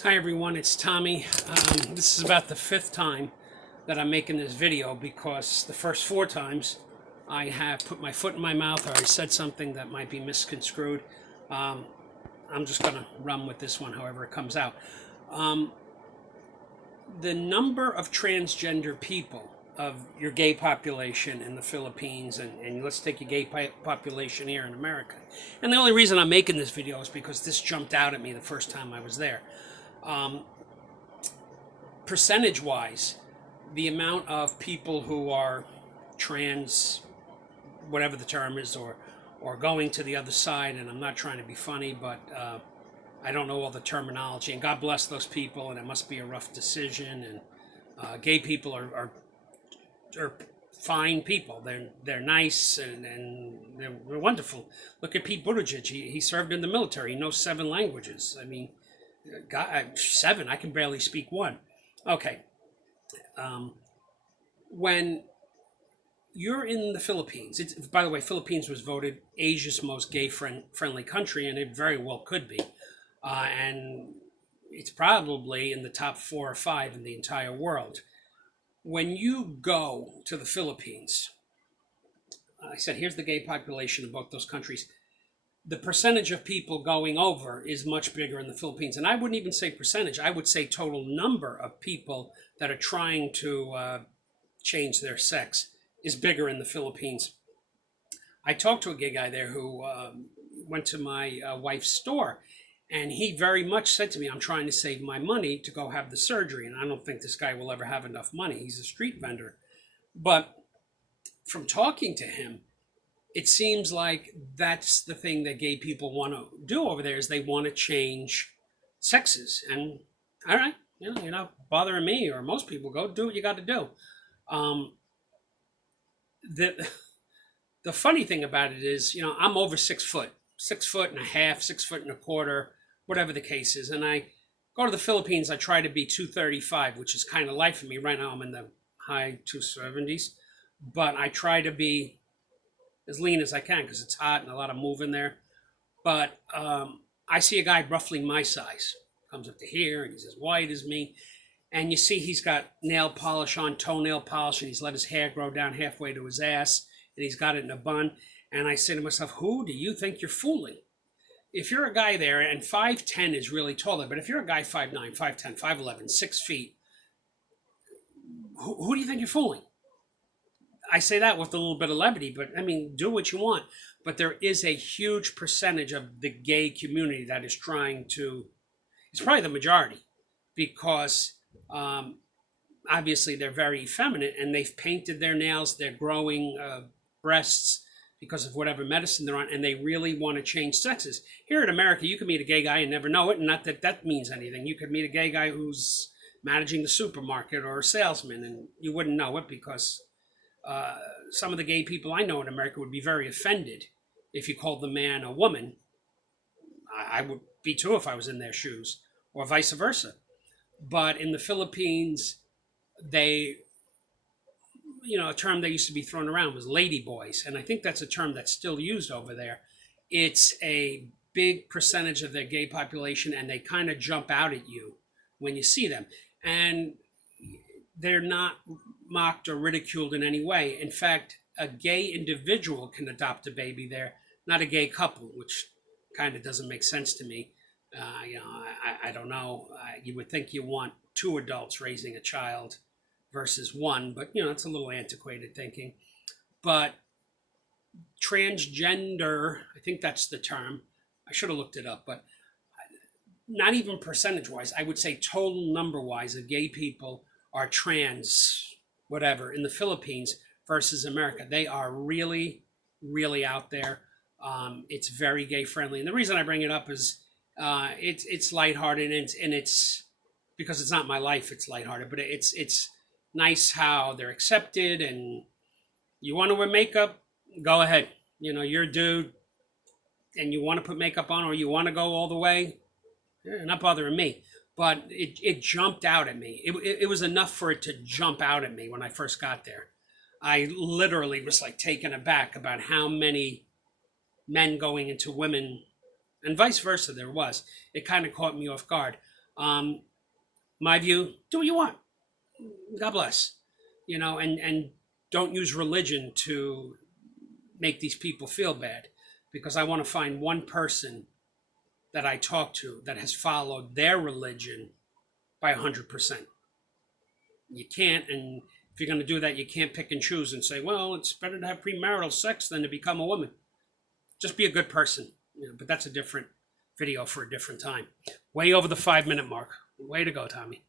Hi everyone, it's Tommy. This is about the fifth time that I'm making this video because the first four times I have put my foot in my mouth or I said something that might be misconstrued. Um, I'm just going to run with this one however it comes out. The number of transgender people of your gay population in the Philippines, and let's take your gay population here in America. And the only reason I'm making this video is because this jumped out at me the first time I was there. Percentage-wise, the amount of people who are trans, whatever the term is, or going to the other side, and I'm not trying to be funny, but I don't know all the terminology, and God bless those people, and it must be a rough decision, and gay people are fine people. They're nice and they're wonderful. Look at Pete Buttigieg. He served in the military. He knows 7 languages. I mean, God, 7. I can barely speak 1. Okay. When you're in the Philippines, by the way, Philippines was voted Asia's most gay-friendly country, and it very well could be. And it's probably in the top 4 or 5 in the entire world. When you go to the Philippines, I said, here's the gay population of both those countries. The percentage of people going over is much bigger in the Philippines. And I wouldn't even say percentage. I would say total number of people that are trying to change their sex is bigger in the Philippines. I talked to a gay guy there who went to my wife's store. And he very much said to me, I'm trying to save my money to go have the surgery. And I don't think this guy will ever have enough money. He's a street vendor. But from talking to him, it seems like that's the thing that gay people want to do over there is they want to change sexes. And all right, you're not bothering me or most people. Go do what you got to do. The funny thing about it is, I'm over 6 foot, 6.5 6 foot and a quarter, whatever the case is. And I go to the Philippines, I try to be 235, which is kind of light for me. Right now I'm in the high 270s, but I try to be as lean as I can because it's hot and a lot of moving there. But I see a guy roughly my size, comes up to here and he's as white as me. And you see he's got nail polish on, toenail polish, and he's let his hair grow down halfway to his ass, and he's got it in a bun. And I say to myself, who do you think you're fooling? If you're a guy there, and 5'10" is really taller, but if you're a guy 5'9", 5'10", 5'11", 6 feet, who do you think you're fooling? I say that with a little bit of levity, but I mean, do what you want. But there is a huge percentage of the gay community that is trying to, it's probably the majority, because obviously they're very effeminate and they've painted their nails, they're growing breasts because of whatever medicine they're on, and they really want to change sexes. Here in America, you can meet a gay guy and never know it, and not that that means anything. You could meet a gay guy who's managing the supermarket or a salesman, and you wouldn't know it because some of the gay people I know in America would be very offended if you called the man a woman. I would be too if I was in their shoes, or vice versa. But in the Philippines, a term that used to be thrown around was ladyboys. And I think that's a term that's still used over there. It's a big percentage of their gay population, and they kind of jump out at you when you see them. And they're not mocked or ridiculed in any way. In fact, a gay individual can adopt a baby there, not a gay couple, which kind of doesn't make sense to me. I don't know. You would think you want 2 adults raising a child versus 1, but it's a little antiquated thinking. But transgender, I think that's the term. I should have looked it up, but not even percentage-wise. I would say total number-wise of gay people are trans, whatever, in the Philippines versus America. They are really, really out there. It's very gay-friendly. And the reason I bring it up is it's lighthearted, and it's because it's not my life, it's lighthearted, but it's nice how they're accepted. And you want to wear makeup, go ahead. You're a dude and you want to put makeup on, or you want to go all the way, not bothering me. But it jumped out at me. It was enough for it to jump out at me when I first got there. I literally was like taken aback about how many men going into women, and vice versa there was. It kind of caught me off guard. Um, my view: do what you want. God bless. And don't use religion to make these people feel bad, because I want to find one person that I talk to that has followed their religion by 100%. You can't, and if you're going to do that, you can't pick and choose and say, well, it's better to have premarital sex than to become a woman. Just be a good person. But that's a different video for a different time. Way over the 5-minute mark. Way to go, Tommy.